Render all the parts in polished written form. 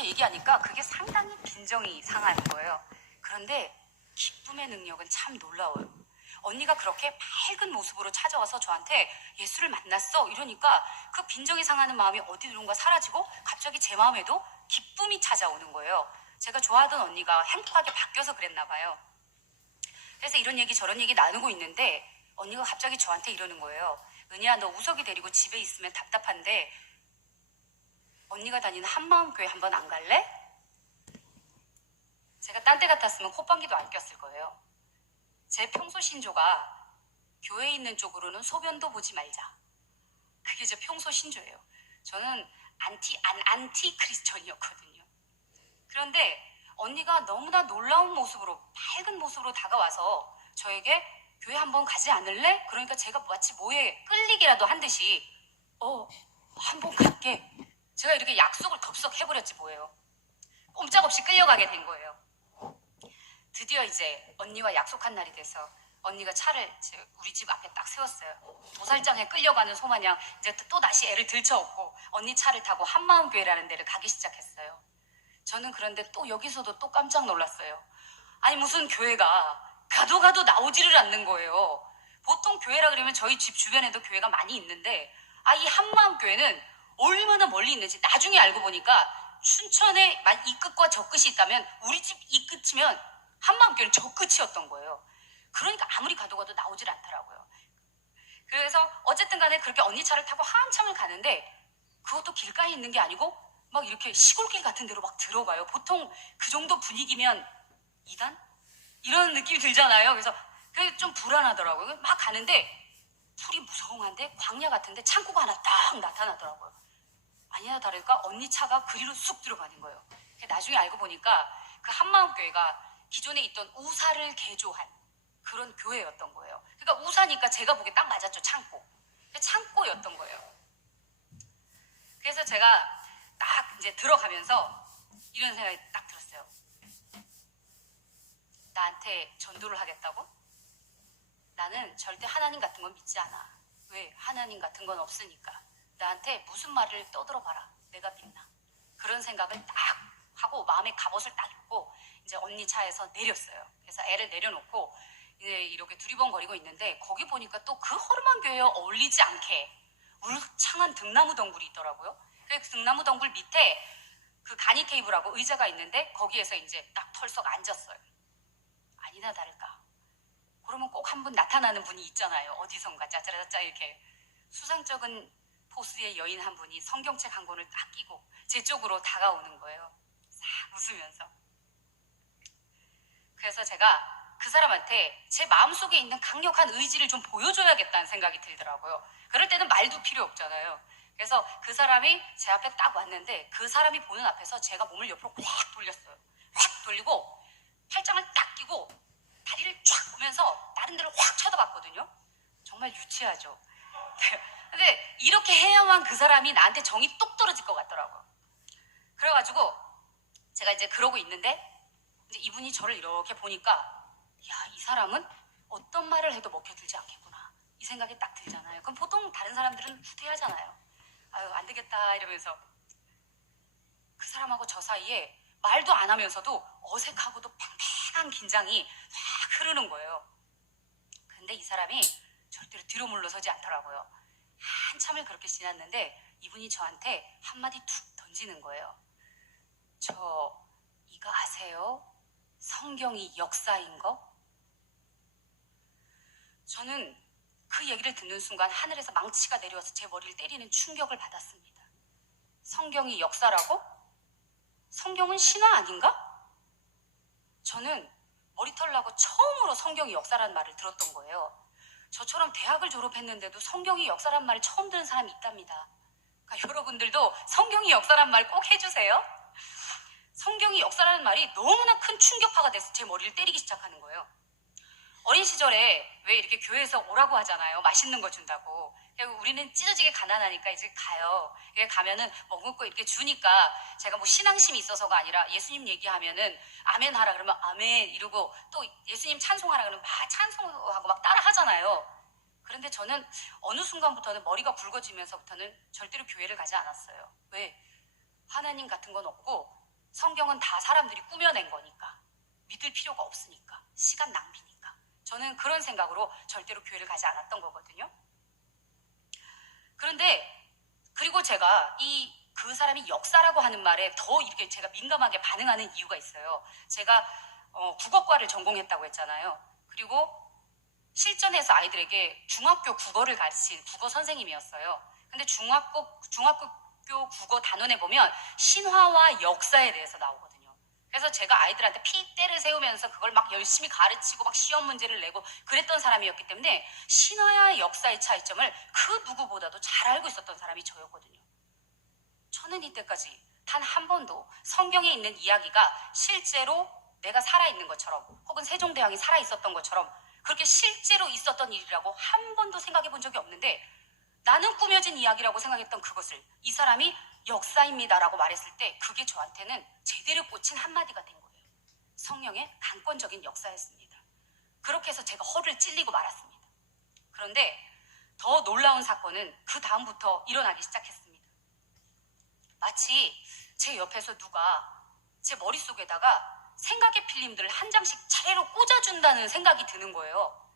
그렇게 얘기하니까 그게 상당히 빈정이 상하는 거예요. 그런데 기쁨의 능력은 참 놀라워요. 언니가 그렇게 밝은 모습으로 찾아와서 저한테 예수를 만났어 이러니까 그 빈정이 상하는 마음이 어디론가 사라지고 갑자기 제 마음에도 기쁨이 찾아오는 거예요. 제가 좋아하던 언니가 행복하게 바뀌어서 그랬나 봐요. 그래서 이런 얘기 저런 얘기 나누고 있는데 언니가 갑자기 저한테 이러는 거예요. 은희야, 너 우석이 데리고 집에 있으면 답답한데 언니가 다니는 한마음교회 한번 안 갈래? 제가 딴 데 같았으면 콧방귀도 안 꼈을 거예요. 제 평소 신조가 교회에 있는 쪽으로는 소변도 보지 말자. 그게 제 평소 신조예요. 저는 안티 크리스천이었거든요. 그런데 언니가 너무나 놀라운 모습으로, 밝은 모습으로 다가와서 저에게 교회 한번 가지 않을래? 그러니까 제가 마치 뭐에 끌리기라도 한 듯이 한번 갈게. 제가 이렇게 약속을 덥석 해버렸지 뭐예요. 꼼짝없이 끌려가게 된 거예요. 드디어 이제 언니와 약속한 날이 돼서 언니가 차를 우리 집 앞에 딱 세웠어요. 도살장에 끌려가는 소마냥 이제 또 다시 애를 들쳐업고 언니 차를 타고 한마음교회라는 데를 가기 시작했어요. 저는 그런데 또 여기서도 또 깜짝 놀랐어요. 아니 무슨 교회가 가도 나오지를 않는 거예요. 보통 교회라 그러면 저희 집 주변에도 교회가 많이 있는데 이 한마음교회는 얼마나 멀리 있는지 나중에 알고 보니까 춘천에 이 끝과 저 끝이 있다면 우리 집 이 끝이면 한마음교회는 저 끝이었던 거예요. 그러니까 아무리 가도 나오질 않더라고요. 그래서 어쨌든 간에 그렇게 언니 차를 타고 한참을 가는데 그것도 길가에 있는 게 아니고 막 이렇게 시골길 같은 데로 막 들어가요. 보통 그 정도 분위기면 이단? 이런 느낌이 들잖아요. 그래서 그게 좀 불안하더라고요. 막 가는데 풀이 무성한데 광야 같은데 창고가 하나 딱 나타나더라고요. 아니나 다를까 언니 차가 그리로 쑥 들어가는 거예요. 나중에 알고 보니까 그 한마음교회가 기존에 있던 우사를 개조한 그런 교회였던 거예요. 그러니까 우사니까 제가 보기에 딱 맞았죠. 창고였던 거예요. 그래서 제가 딱 이제 들어가면서 이런 생각이 딱 들었어요. 나한테 전도를 하겠다고? 나는 절대 하나님 같은 건 믿지 않아. 왜? 하나님 같은 건 없으니까. 나한테 무슨 말을 떠들어봐라. 내가 믿나. 그런 생각을 딱 하고 마음에 갑옷을 딱 입고 이제 언니 차에서 내렸어요. 그래서 애를 내려놓고 이제 이렇게 두리번거리고 있는데 거기 보니까 또 그 허름한 교회에 어울리지 않게 울창한 등나무 덩굴이 있더라고요. 그 등나무 덩굴 밑에 그 간이 테이블하고 의자가 있는데 거기에서 이제 딱 털썩 앉았어요. 아니나 다를까. 그러면 꼭 한 분 나타나는 분이 있잖아요. 어디선가 짜짜라짜 이렇게 수상쩍은 포스의 여인 한 분이 성경책 한 권을 딱 끼고 제 쪽으로 다가오는 거예요. 싹 웃으면서. 그래서 제가 그 사람한테 제 마음속에 있는 강력한 의지를 좀 보여줘야겠다는 생각이 들더라고요. 그럴 때는 말도 필요 없잖아요. 그래서 그 사람이 제 앞에 딱 왔는데 그 사람이 보는 앞에서 제가 몸을 옆으로 확 돌렸어요. 확 돌리고 팔짱을 딱 끼고 다리를 쫙 보면서 다른 데를 확 쳐다봤거든요. 정말 유치하죠. 근데 이렇게 해야만 그 사람이 나한테 정이 똑 떨어질 것 같더라고요. 그래가지고 제가 이제 그러고 있는데 이제 이분이 저를 이렇게 보니까 야, 이 사람은 어떤 말을 해도 먹혀들지 않겠구나. 이 생각이 딱 들잖아요. 그럼 보통 다른 사람들은 후퇴하잖아요. 아유, 안 되겠다 이러면서 그 사람하고 저 사이에 말도 안 하면서도 어색하고도 팽팽한 긴장이 확 흐르는 거예요. 근데 이 사람이 절대로 뒤로 물러서지 않더라고요. 한참을 그렇게 지났는데 이분이 저한테 한마디 툭 던지는 거예요. 저 이거 아세요? 성경이 역사인 거? 저는 그 얘기를 듣는 순간 하늘에서 망치가 내려와서 제 머리를 때리는 충격을 받았습니다. 성경이 역사라고? 성경은 신화 아닌가? 저는 머리털 나고 처음으로 성경이 역사라는 말을 들었던 거예요. 저처럼 대학을 졸업했는데도 성경이 역사란 말을 처음 듣는 사람이 있답니다. 그러니까 여러분들도 성경이 역사란 말 꼭 해주세요. 성경이 역사라는 말이 너무나 큰 충격파가 돼서 제 머리를 때리기 시작하는 거예요. 어린 시절에 왜 이렇게 교회에서 오라고 하잖아요. 맛있는 거 준다고. 우리는 찢어지게 가난하니까 이제 가요. 가면은 먹을 거 이렇게 주니까 제가 뭐 신앙심이 있어서가 아니라 예수님 얘기하면은 아멘 하라 그러면 아멘 이러고 또 예수님 찬송하라 그러면 막 찬송하고 막 따라 하잖아요. 그런데 저는 어느 순간부터는 머리가 굵어지면서부터는 절대로 교회를 가지 않았어요. 왜? 하나님 같은 건 없고 성경은 다 사람들이 꾸며낸 거니까. 믿을 필요가 없으니까. 시간 낭비니까. 저는 그런 생각으로 절대로 교회를 가지 않았던 거거든요. 그런데 그리고 제가 그 사람이 역사라고 하는 말에 더 이렇게 제가 민감하게 반응하는 이유가 있어요. 제가 국어과를 전공했다고 했잖아요. 그리고 실전에서 아이들에게 중학교 국어를 가르친 국어 선생님이었어요. 근데 중학교 국어 단원에 보면 신화와 역사에 대해서 나오거든요. 그래서 제가 아이들한테 핏대를 세우면서 그걸 막 열심히 가르치고 막 시험 문제를 내고 그랬던 사람이었기 때문에 신화와 역사의 차이점을 그 누구보다도 잘 알고 있었던 사람이 저였거든요. 저는 이때까지 단 한 번도 성경에 있는 이야기가 실제로 내가 살아있는 것처럼 혹은 세종대왕이 살아있었던 것처럼 그렇게 실제로 있었던 일이라고 한 번도 생각해 본 적이 없는데 나는 꾸며진 이야기라고 생각했던 그것을 이 사람이 역사입니다라고 말했을 때 그게 저한테는 제대로 꽂힌 한마디가 된 거예요. 성령의 강권적인 역사였습니다. 그렇게 해서 제가 허를 찔리고 말았습니다. 그런데 더 놀라운 사건은 그 다음부터 일어나기 시작했습니다. 마치 제 옆에서 누가 제 머릿속에다가 생각의 필름들을 한 장씩 차례로 꽂아준다는 생각이 드는 거예요.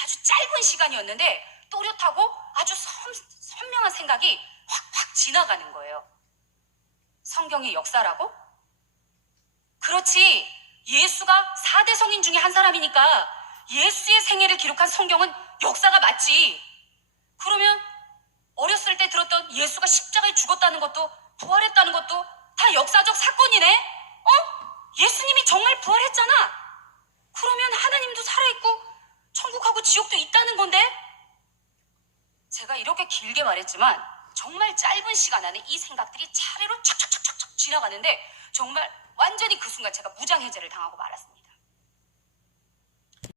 아주 짧은 시간이었는데 또렷하고 아주 선명한 생각이 확확 지나가는 거예요. 성경의 역사라고? 그렇지. 예수가 4대 성인 중에 한 사람이니까 예수의 생애를 기록한 성경은 역사가 맞지. 그러면 어렸을 때 들었던 예수가 십자가에 죽었다는 것도 부활했다는 것도 다 역사적 사건이네? 예수님이 정말 부활했잖아. 그러면 하나님도 살아있고 천국하고 지옥도 있다는 건데? 제가 이렇게 길게 말했지만 정말 짧은 시간 안에 이 생각들이 차례로 촥촥촥촥 지나가는데 정말 완전히 그 순간 제가 무장해제를 당하고 말았습니다.